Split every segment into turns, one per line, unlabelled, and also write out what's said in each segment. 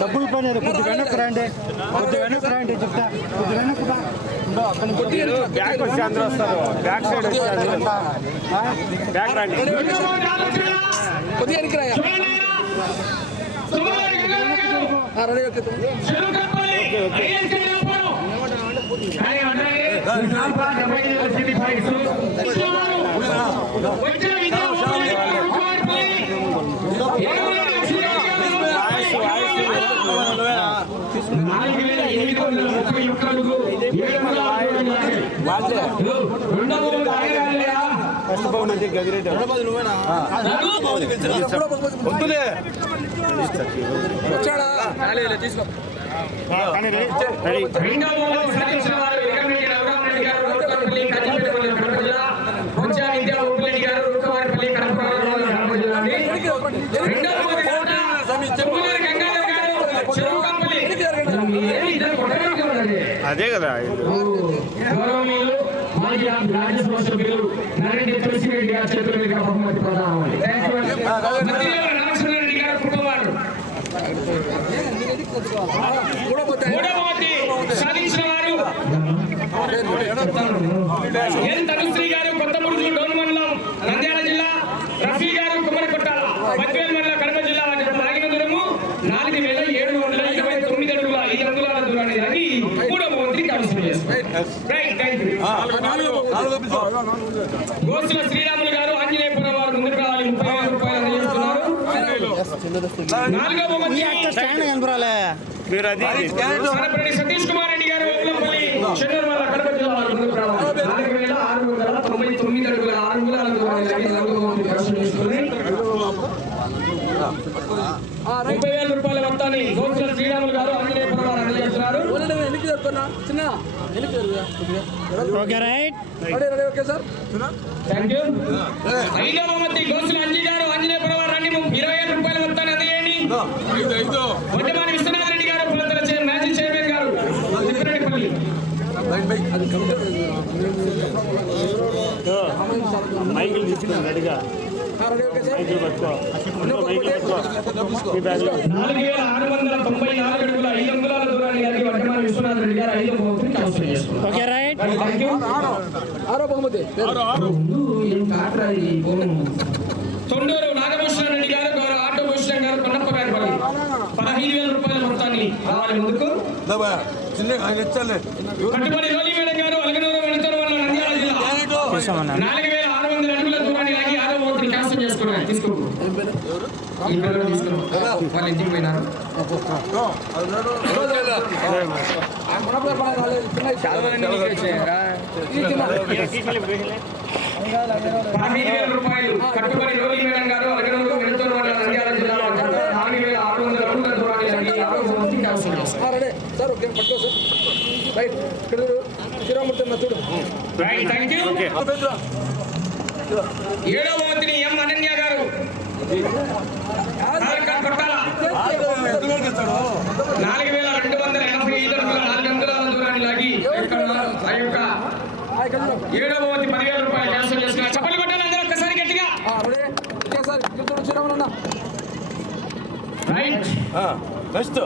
డబ్బులు పని కొద్ది వెనక్కి రండి. కొద్ది వెనక్కి రండి చెప్తా. కొద్ది వెనక్కి
బ్యాక్ వచ్చి అందరూ వస్తారు. బ్యాక్ సైడ్ వచ్చి అందరూ బ్యాక్ రండి.
కొద్దిగా ఎనికిరాయా రెడీ. ఓకే
ఫస్ట్ బాగుంది గదిరేట్
వద్దులే వచ్చాడా తీసుకో
అదే కదా.
గౌరవనీయులు మాజీ రాజ్యసభ సభ్యులు నరేంద్ర తులసిరెడ్డి గారి చేతుల బహుమతి ప్రదానం గారు కుటుంబాలు. సాధించిన వారు ఎన్ తనుశ్రీ గారు కొత్త ముడుగులు డోన్ మండలం నంద్యాల జిల్లా రఫీ గారు కుమ్మరికొట్టాల బద్వేల్ మండలం కడప జిల్లా వారి యొక్క లాగిన దూరము నాలుగు వేల ఏడు వందల ఇరవై తొమ్మిది అడుగుల ఐదు అంగుళాల దూరాన్ని లాగి మూడవ మంత్రి కౌన్సిల్ గోసుల శ్రీరాములు గారు ఆంజనేయపురం వారు ముందుకు రావాలి ముప్పై వేల రూపాయలు అందజేస్తున్నారు నాలుగవ సనపరెడ్డి సతీష్ కుమార్ రెడ్డి గారు ఓపులపల్లి చెన్నూరు వల్ల కడప జిల్లా వారు ముందుకు రావాలి నాలుగు వేల ఆరు వందల తొంభై తొమ్మిది అడుగుల ఆరు చేసుకుని ముప్పై వేల రూపాయల మొత్తాన్ని గోసుల శ్రీరాములు గారు ఆంజనేయపురం వారు అందజేస్తున్నారు
చెప్తున్నా. చిన్న
okay right
okay sir
thank you మంత్రి గోసుల అంజీ గారు ఆంజనేయపురం వారు రండి ఇరవై వేల రూపాయల మొత్తాన్ని అందజేయండి వడ్డమాని విశ్వనాథ్ రెడ్డి గారు పులంతర మాజీ చైర్మన్ గారు. తిప్పిరెడ్డిపల్లి
మైకులు తీసుకుని రెడీగా. మైకులు పట్టుకో. మైకులు పట్టుకో.
నాలుగు వేల ఆరు వందల తొంభై నాలుగు అడుగుల ఐదు అంగుళాల దూరాన్ని కలిగి వడ్డమాని విశ్వనాథ్ రెడ్డి గారు ఐదవ మంత్రి కౌన్సిల్ చేసుకున్నారు
ఓకే రైట్
థ్యాంక్ యూ
బహుమతి
తొండూరు నాగభూషణ రెడ్డి గారు గౌరవ ఆటో భూషణ్ గారు కొన్నప్ప గారి పదహైదు వేల రూపాయల మొత్తాన్ని రావాలి ముందుకు
చిన్న ఆయన ఇచ్చాలే
కట్టుబడి రోలి మేడం గారు అలగనూరు వెళుతారు వల్ల నంద్యాల జిల్లా
తీసుకోమన్నా
నాలుగు వేల ఆరు వందల అడుగుల దూరాన్ని లాగి ఆరో మంత్రి క్యాన్సిల్ చేసుకున్నారు తీసుకోకు ఈ పిల్లలు తీసుకున్నారు వాళ్ళు ఇంటికి పోయినారు పదహైదు వేల రూపాయలు. కట్టుబడి రోలి మేడం గారు అలగనూరు వెళుతారు వల్ల నంద్యాల జిల్లా నాలుగు వేల ఆరు వందల అడుగుల దూరాన్ని లాగి ఆరో మంత్రి క్యాన్సిల్ చేసుకున్నారు
రెడీ. సార్ ఓకే పట్టుకో సార్. రైట్ ఇక్కడ చూడు శ్రీరామూర్తి అన్న చూడు.
రైట్ థ్యాంక్ యూ ఏడవ మంత్రి ఎం అనన్య గారు? నాలుగు వేల రెండు వందల ఎనభై ఐదు అడుగుల నాలుగు అంగుళాల దూరాన్ని లాగి ఆ యొక్క ఏడవ మంది పదివేల రూపాయలు క్యాన్సిల్ చేసుకున్నారు చప్పలు కొట్టాలి అందరూ ఒక్కసారి గట్టిగా
సార్ ఇక్కడ చూడు శ్రీరాములు అన్న
రైట్
నెక్స్ట్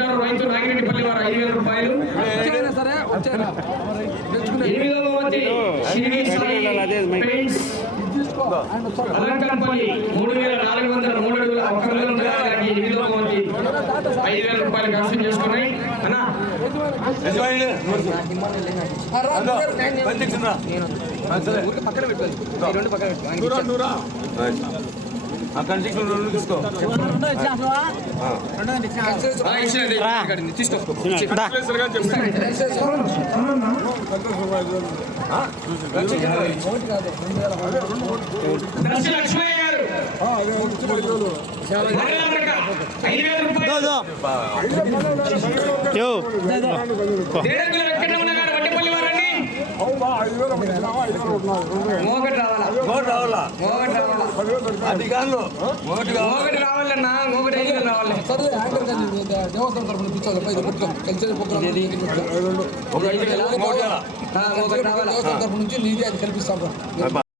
గారు రైతు నాగిరెడ్డిపల్లి వారు ఐదు వేల రూపాయలు
సరే
అలంకరంపల్లి మూడు వేల నాలుగు వందల మూడు అడుగుల ఒక వేల రూపాయలకి ఎనిమిదవ ఐదు వేల రూపాయలు కన్సూమ్ చేసుకున్నాయి అన్నా
పక్కన పెట్టాలి రెండు పక్కన పెట్టాలి
తీసుకో దర్శి లక్ష్మయ్య గారు మర్యాదక ఐదు వేల రూపాయలు
యో
దేడంగుల వెంకటరమణ గారు వడ్డపల్లి వారండి మోగటి రావాలా మోగటి రావాలా మోగటి రావాలన్నా మోగటి ఐదు రావాలి
సరే యాంకర్ కానీ దేవస్థానం తరపున కూర్చోవాలి పైన పెట్టుకో కల్చర్ ప్రోగ్రామ్
ఆ, మోగటి
దేవస్థానం తరపు నుంచి నీది అది కల్పిస్తాం